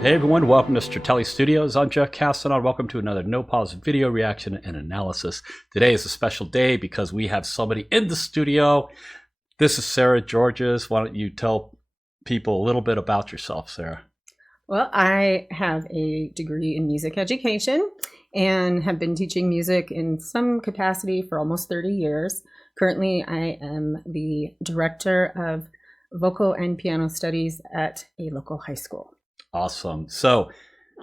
Hey everyone, welcome to Stratele Studios. I'm Jeff Castanon. Welcome to another no pause video reaction and analysis. Today is a special day because we have somebody in the studio. This is Sarah Georges. Why don't you tell people a little bit about yourself, Sarah? Well, I have a degree in music education and have been teaching music in some capacity for almost 30 years. Currently, I am the director of vocal and piano studies at a local high school. Awesome. So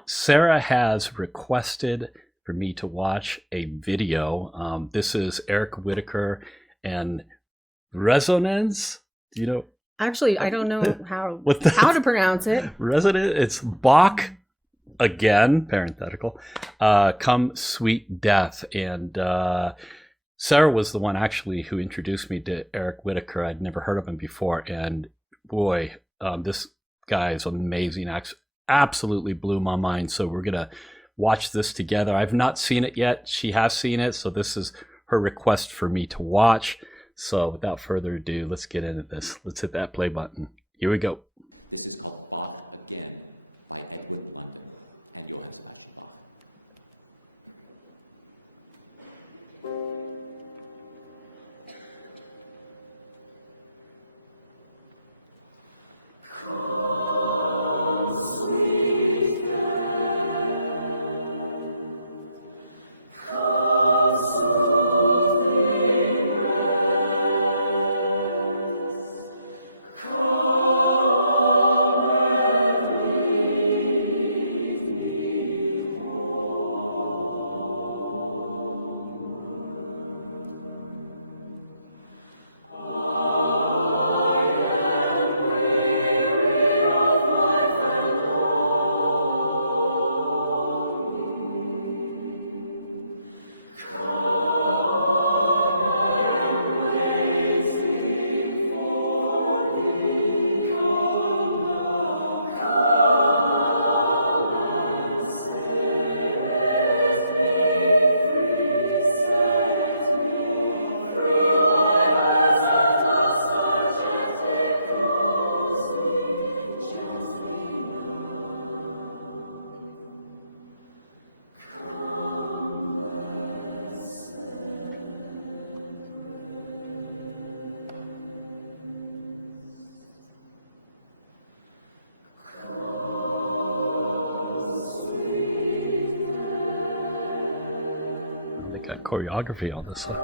Sarah has requested for me to watch a video. This is Whitacre and Rezonans. Do you know? Actually, I don't know how to pronounce it. Resonance. It's Bach again, parenthetical. Come Sweet Death. And Sarah was the one actually who introduced me to Whitacre. I'd never heard of him before. And boy, this guy is amazing. Absolutely blew my mind. So we're going to watch this together. I've not seen it yet. She has seen it. So this is her request for me to watch. So without further ado, let's get into this. Let's hit that play button. Here we go. They got choreography on this one.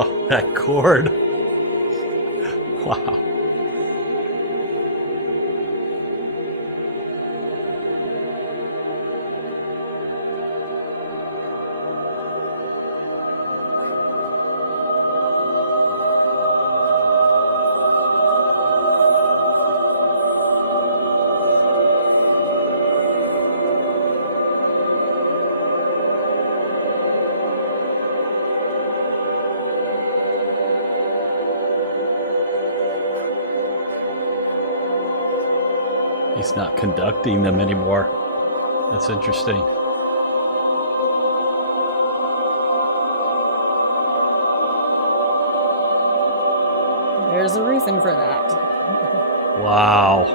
Oh, that chord. Wow. He's not conducting them anymore. That's interesting. There's a reason for that. Wow.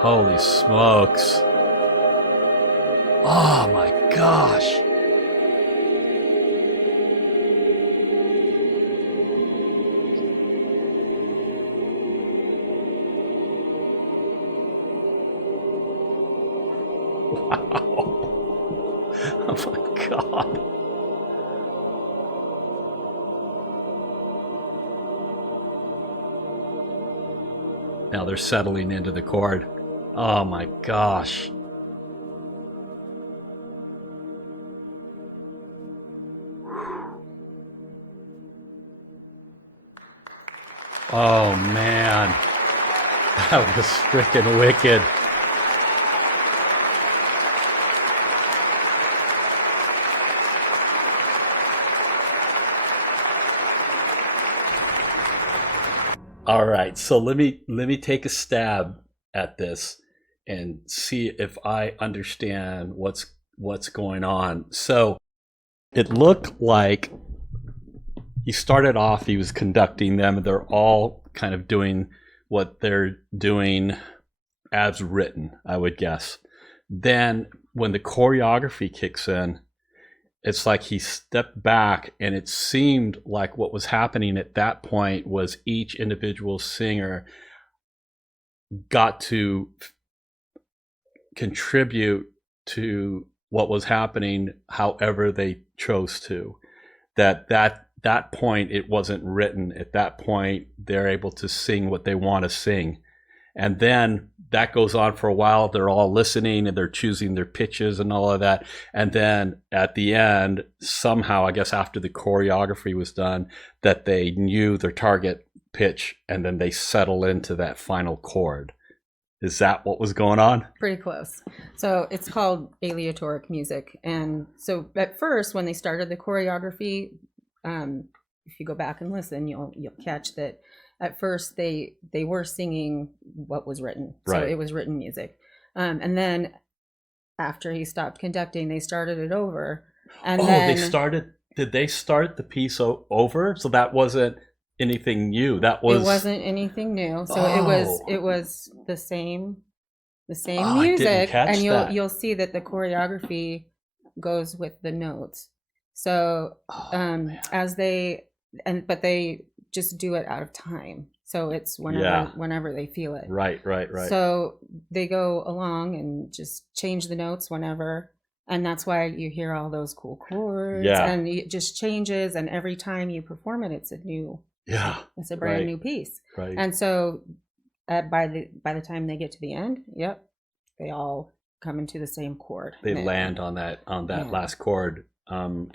Holy smokes. Oh my gosh. Wow. Oh my God. Now they're settling into the chord. Oh my gosh. Oh man, that was freaking wicked. All right, so let me take a stab at this and see if I understand what's going on. So it looked like he started off, he was conducting them, they're all kind of doing what they're doing as written, I would guess. Then when the choreography kicks in, it's like he stepped back, and it seemed like what was happening at that point was each individual singer got to contribute to what was happening however they chose to. That point, it wasn't written. At that point, they're able to sing what they want to sing. And then that goes on for a while. They're all listening and they're choosing their pitches and all of that. And then at the end, somehow, I guess after the choreography was done, that they knew their target pitch, and then they settle into that final chord. Is that what was going on? Pretty close. So it's called aleatoric music. And so at first, when they started the choreography, if you go back and listen, you'll catch that at first they were singing what was written. So Right. it was written music. And then after he stopped conducting, they started it over. And then Did they start the piece over? So that wasn't anything new. That was. it wasn't anything new. So it was the same Oh, I didn't music, catch and that. you'll see that the choreography goes with the notes. So Man. but they just do it out of time. So it's Yeah. whenever they feel it. Right. So they go along and just change the notes whenever. And that's why you hear all those cool chords. Yeah. And it just changes. And every time you perform it, it's a brand Right. new piece. Right. And so by the time they get to the end, yep, they all come into the same chord. They And land on that Yeah. last chord.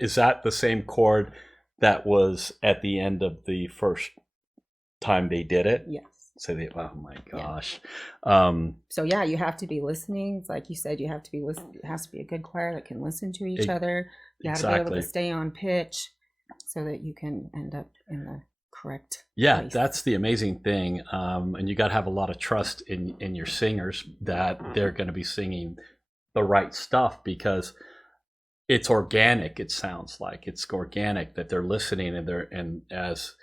Is that the same chord that was at the end of the first time they did it? Yes. So oh my gosh. So yeah, you have to be listening. It's like you said, you have to be listening. It has to be a good choir that can listen to each other. You have to be able Exactly. to stay on pitch so that you can end up in the correct Yeah, place. that's the amazing thing. And you got to have a lot of trust in your singers that they're going to be singing the right stuff, because it's organic. It sounds like it's organic, that they're listening, and as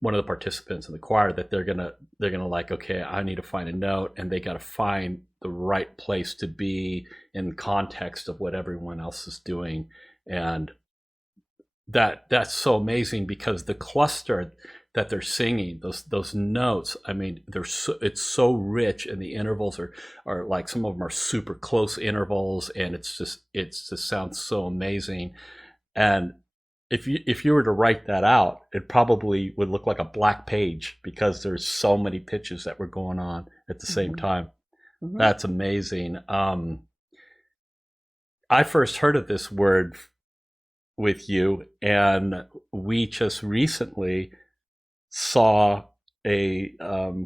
one of the participants in the choir, that they're gonna like, okay, I need to find a note, and they got to find the right place to be in context of what everyone else is doing. And that's so amazing, because the cluster that they're singing, those notes, I mean, it's so rich, and the intervals are like, some of them are super close intervals, and it just sounds so amazing. And if you were to write that out, it probably would look like a black page, because there's so many pitches that were going on at the same time. Mhm. That's amazing. I first heard of this word with you, and we just recently saw a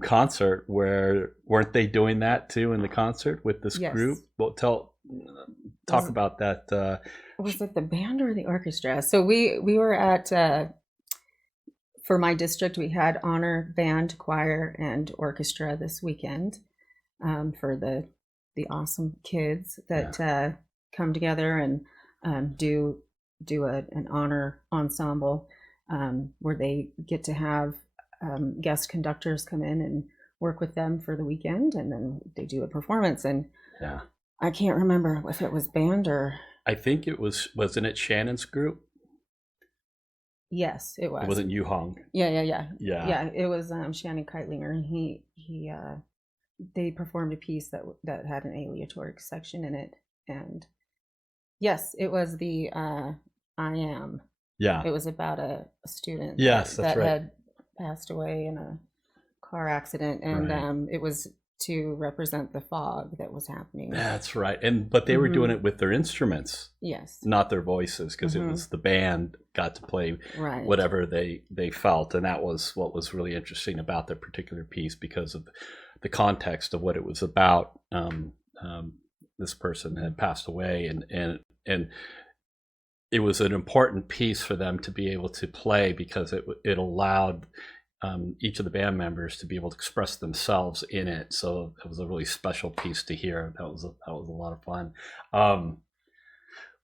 concert where, weren't they doing that too in the concert with this Yes. group? Well, talk about that. Was it the band or the orchestra? So we were at for my district, we had honor band, choir, and orchestra this weekend for the awesome kids that come together and do an honor ensemble where they get to have guest conductors come in and work with them for the weekend, and then they do a performance. And Yeah, I can't remember if it was band or. I think it wasn't it Shannon's group? Yes, it was. It wasn't Yu Hong. Yeah. Yeah. It was Shannon Keitlinger, and he they performed a piece that had an aleatoric section in it, and yes, it was the I Am. Yeah. It was about a student Yes, that's that right. had passed away in a car accident, and Right. it was to represent the fog that was happening. That's right. But they were doing it with their instruments. Yes. Not their voices, because it was the band got to play whatever they felt. And that was what was really interesting about that particular piece, because of the context of what it was about. This person had passed away, and it was an important piece for them to be able to play, because it allowed each of the band members to be able to express themselves in it. So it was a really special piece to hear. That was a lot of fun.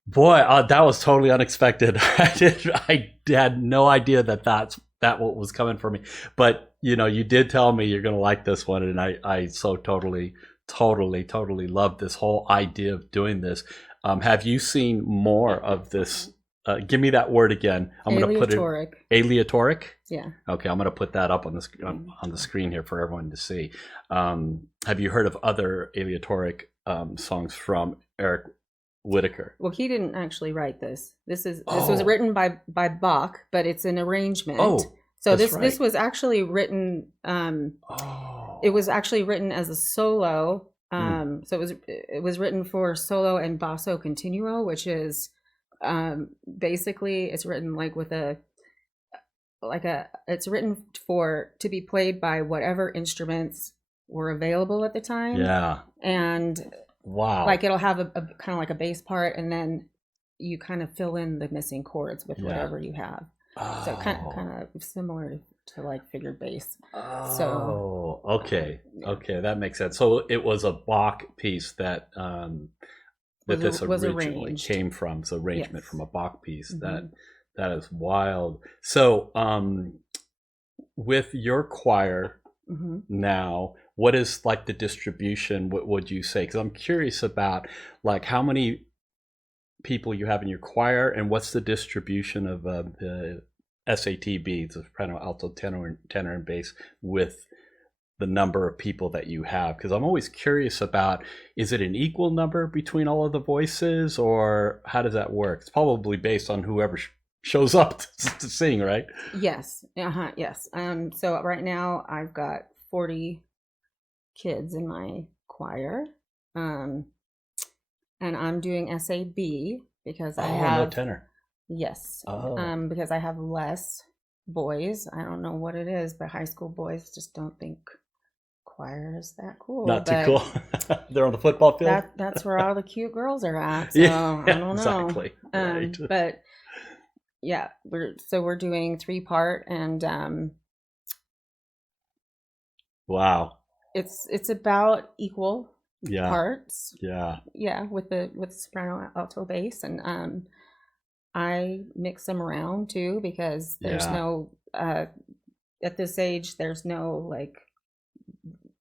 That was totally unexpected. I had no idea that what was coming for me. But you did tell me you're going to like this one, and I so totally love this whole idea of doing this. Have you seen more of this? Give me that word again. I'm going to put it. Aleatoric. Yeah. Okay, I'm going to put that up on the screen here for everyone to see. Have you heard of other aleatoric songs from Eric Whitacre? Well, he didn't actually write this. This was written by Bach, but it's an arrangement. Oh, so this was actually written. It was actually written as a solo. So it was written for solo and basso continuo, which is. Basically it's written it's written to be played by whatever instruments were available at the time. Yeah. And it'll have a kind of like a bass part, and then you kind of fill in the missing chords with whatever you have. Oh. So kind of similar to figured bass. Oh, so okay. Okay, that makes sense. So it was a Bach piece that this originally came from. It's arrangement from a Bach piece. That is wild. So with your choir now, what is the distribution? What would you say? Because I'm curious about how many people you have in your choir, and what's the distribution of the SAT beats, the soprano, alto, tenor, and bass, with the number of people that you have? Because I'm always curious about, is it an equal number between all of the voices, or how does that work? It's probably based on whoever shows up to sing, right? Yes. Yes. So right now I've got 40 kids in my choir, and I'm doing SAB because I have no tenor. Yes. Because I have less boys. I don't know what it is, but high school boys just don't think choir is that cool. Not too cool. They're on the football field. That's where all the cute girls are at. So yeah, I don't know. Exactly. Right. But yeah, we're doing 3-part, and wow. It's about equal yeah. parts. Yeah. Yeah, with the soprano, alto, bass, and I mix them around too, because there's no at this age there's no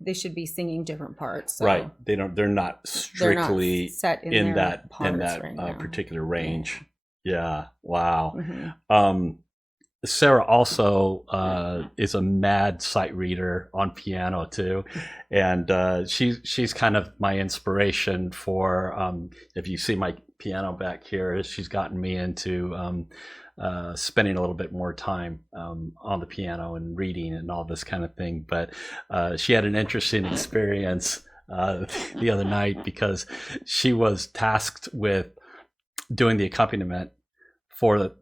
they should be singing different parts. So right. They're not strictly set in that particular range. Yeah. Wow. Sarah also is a mad sight reader on piano too, and she's kind of my inspiration for. If you see my piano back here, she's gotten me into spending a little bit more time on the piano and reading and all this kind of thing. But she had an interesting experience the other night, because she was tasked with doing the accompaniment for the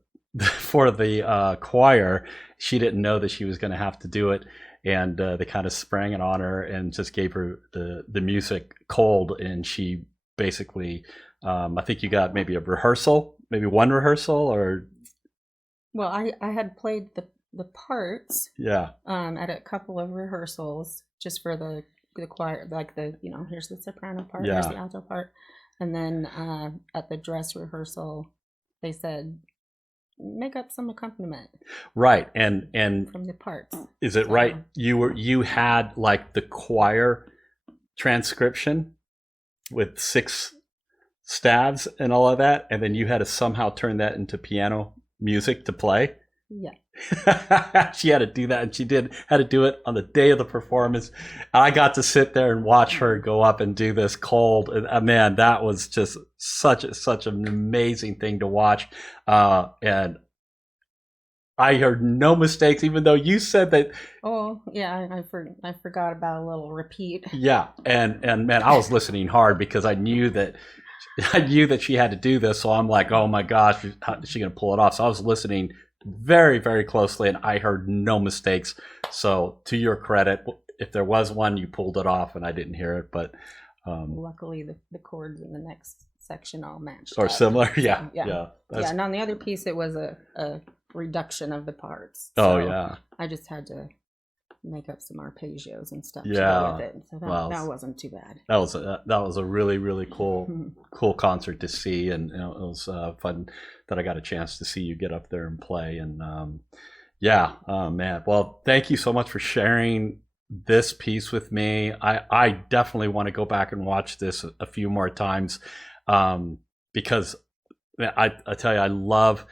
choir. She didn't know that she was going to have to do it, and they kind of sprang it on her and just gave her the music cold, and she basically I think you got maybe one rehearsal, or well, I had played the parts at a couple of rehearsals just for the choir, here's the soprano part, here's the alto part, and then at the dress rehearsal they said make up some accompaniment. Right. And from the parts. Is it right? You had the choir transcription with 6 stabs and all of that, and then you had to somehow turn that into piano music to play? Yeah. She had to do that, and had to do it on the day of the performance. I got to sit there and watch her go up and do this cold, and man, that was just such an amazing thing to watch. And I heard no mistakes, even though you said that. Oh, yeah, I forgot about a little repeat. Yeah, and man, I was listening hard because I knew that she had to do this. So I'm like, oh my gosh, how is she going to pull it off? So I was listening very, very closely, and I heard no mistakes. So to your credit, if there was one, you pulled it off, and I didn't hear it. But luckily, the chords in the next section all matched. Or up. similar, yeah. And on the other piece, it was a reduction of the parts. Oh, so yeah. I just had to make up some arpeggios and stuff Yeah. to go with it. So that wasn't too bad. That was a really, really cool concert to see, and it was fun that I got a chance to see you get up there and play. And oh man, well, thank you so much for sharing this piece with me. I definitely want to go back and watch this a few more times, because I tell you, I love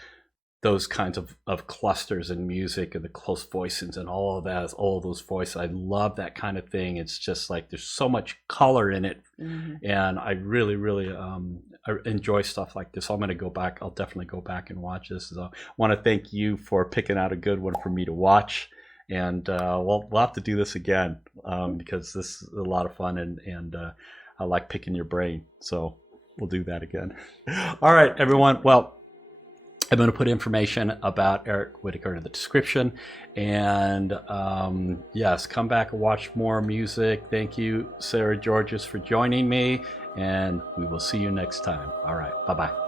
those kinds of clusters in music and the close voicings and all of that, all of those voices. I love that kind of thing. It's just like there's so much color in it, and I really, really I enjoy stuff like this. So I'm going to go back. I'll definitely go back and watch this. So I want to thank you for picking out a good one for me to watch, and we'll have to do this again, because this is a lot of fun, and I like picking your brain. So we'll do that again. All right, everyone. Well, I'm going to put information about Eric Whitacre in the description. And yes, come back and watch more music. Thank you, Sarah Georges, for joining me. And we will see you next time. All right. Bye-bye.